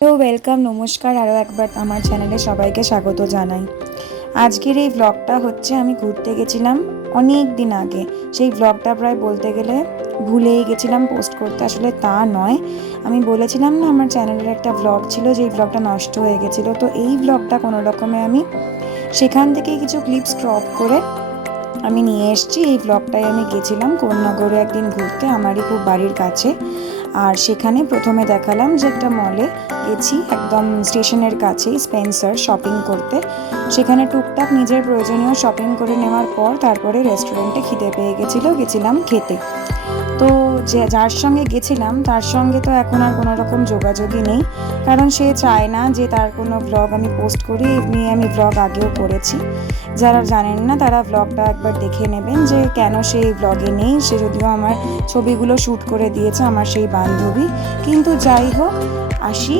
তো ওয়েলকাম, নমস্কার, আরও একবার আমার চ্যানেলে সবাইকে স্বাগত জানাই। আজকের এই ব্লগটা হচ্ছে আমি ঘুরতে গেছিলাম অনেক দিন আগে। সেই ব্লগটা প্রায় বলতে গেলে ভুলেই গেছিলাম পোস্ট করতে, আসলে তা নয়। আমি বলেছিলাম না আমার চ্যানেলের একটা ব্লগ ছিল, যেই ব্লগটা নষ্ট হয়ে গেছিলো। তো এই ব্লগটা কোনো রকমে আমি সেখান থেকে কিছু ক্লিপস ক্রপ করে আমি নিয়ে এসেছি। এই ব্লগটায় আমি গেছিলাম কোন্নগরে একদিন ঘুরতে, আমারই খুব বাড়ির কাছে। আর সেখানে প্রথমে দেখালাম যে একটা মলে গেছি, একদম স্টেশনের কাছেই, স্পেন্সার, শপিং করতে। সেখানে টুকটাক নিজের প্রয়োজনীয় শপিং করে নেওয়ার পর তারপরে রেস্টুরেন্টে খিদে পেয়ে গেছিলাম খেতে। তো যার সঙ্গে গেছিলাম তার সঙ্গে তো এখন আর কোনো রকম যোগাযোগই নেই, কারণ সে চায় না যে তার কোনো ব্লগ আমি পোস্ট করি। এমনি আমি ব্লগ আগেও করেছি, যারা জানেন না তারা ব্লগটা একবার দেখে নেবেন যে কেন সে এই ব্লগে নেই। সে যদিও আমার ছবিগুলো শ্যুট করে দিয়েছে, আমার সেই বান্ধবী। কিন্তু যাই হোক, আসি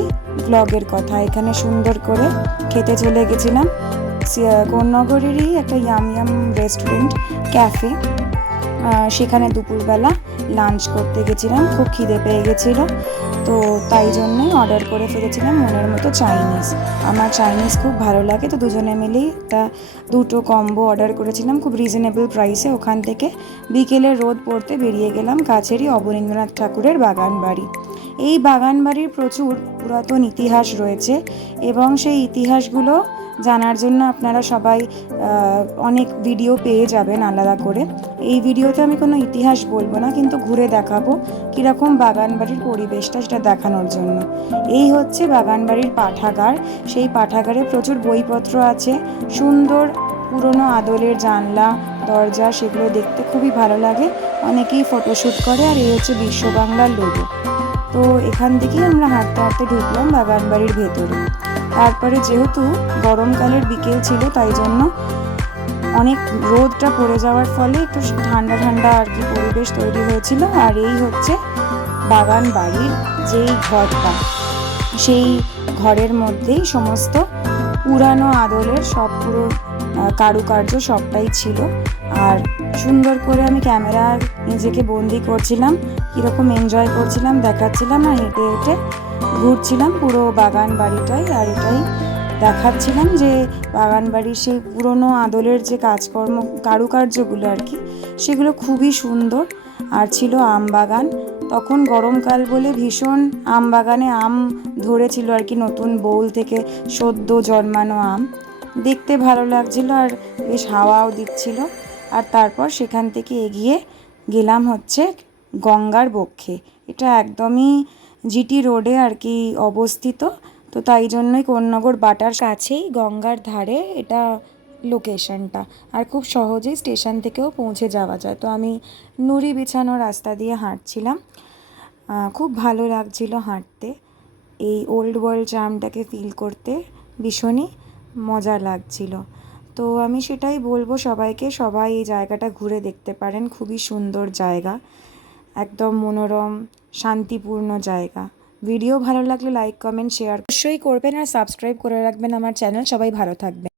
ব্লগের কথা। এখানে সুন্দর করে খেতে চলে গেছিলাম কোন্নগরেরই একটা ইয়াম ইয়াম রেস্টুরেন্ট, ক্যাফে। সেখানে দুপুরবেলা লাঞ্চ করতে গেছিলাম, খুব খিদে পেয়ে গেছিলো। তো তাই জন্যই অর্ডার করে ফেলেছিলাম মনের মতো চাইনিজ। আমার চাইনিজ খুব ভালো লাগে, তো দুজনে মিলেই দুটো কম্বো অর্ডার করেছিলাম খুব রিজনেবল প্রাইসে। ওখান থেকে বিকেলে রোদ পড়তে বেরিয়ে গেলাম কাছেরই অবনীন্দ্রনাথ ঠাকুরের বাগান বাড়ি। এই বাগান বাড়ির প্রচুর পুরাতন ইতিহাস রয়েছে, এবং সেই ইতিহাসগুলো জানার জন্য আপনারা সবাই অনেক ভিডিও পেয়ে যাবেন আলাদা করে। এই ভিডিওতে আমি কোনো ইতিহাস বলবো না, কিন্তু ঘুরে দেখাবো কীরকম বাগানবাড়ির পরিবেশটা, সেটা দেখানোর জন্য। এই হচ্ছে বাগানবাড়ির পাঠাগার। সেই পাঠাগারে প্রচুর বইপত্র আছে, সুন্দর পুরনো আদলের জানলা দরজা, সেগুলো দেখতে খুবই ভালো লাগে। অনেকেই ফটোশ্যুট করে। আর এই হচ্ছে বিশ্ব বাংলার লোগো। তো এখান থেকেই আমরা হাঁটতে হাঁটতে ঢুকলাম বাগানবাড়ির ভেতরে। তারপরে যেহেতু গরমকালের বিকেল ছিল, তাই জন্য অনেক রোদটা পড়ে যাওয়ার ফলে একটু ঠান্ডা ঠান্ডা আর কি পরিবেশ তৈরি হয়েছিল। আর এই হচ্ছে বাগান বাড়ির যেই ঘরটা, সেই ঘরের মধ্যেই সমস্ত পুরানো আদলের সব পুরো কারুকার্য সবটাই ছিল। আর সুন্দর করে আমি ক্যামেরায় নিজেকে বন্দি করছিলাম, কীরকম এনজয় করছিলাম দেখাচ্ছিলাম, আর হেঁটে হেঁটে ঘুরছিলাম পুরো বাগান বাড়িটাই। আর এটাই দেখাচ্ছিলাম যে বাগান বাড়ির সেই পুরনো আদলের যে কাজকর্ম কারুকার্যগুলো আর কি, সেগুলো খুবই সুন্দর। আর ছিল আম বাগান, তখন গরমকাল বলে ভীষণ আম বাগানে আম ধরেছিল আর কি, নতুন বোল থেকে সদ্য জন্মানো আম। দেখতে ভালো লাগছিল আর বেশ হাওয়াও দিচ্ছিল। আর তারপর সেখান থেকে এগিয়ে গেলাম হচ্ছে গঙ্গার বক্ষে। এটা একদমই জিটি রোডে আর কি অবস্থিত। তো তাই জন্যই কোন্নগর বাটার কাছেই গঙ্গার ধারে এটা লোকেশনটা। আর খুব সহজেই স্টেশন থেকেও পৌঁছে যাওয়া যায়। তো আমি নুড়ি বিছানো রাস্তা দিয়ে হাঁটছিলাম, খুব ভালো লাগছিল হাঁটতে। এই ওল্ড ওয়ার্ল্ড চার্মটাকে ফিল করতে ভীষণই মজা লাগছিল। তো আমি সেটাই বলবো সবাইকে, সবাই এই জায়গাটা ঘুরে দেখতে পারেন। খুবই সুন্দর জায়গা, একদম মনোরম শান্তিপূর্ণ জায়গা। ভিডিও ভালো লাগলে লাইক কমেন্ট শেয়ার অবশ্যই করবেন, আর সাবস্ক্রাইব করে রাখবেন আমার চ্যানেল। সবাই ভালো থাকবেন।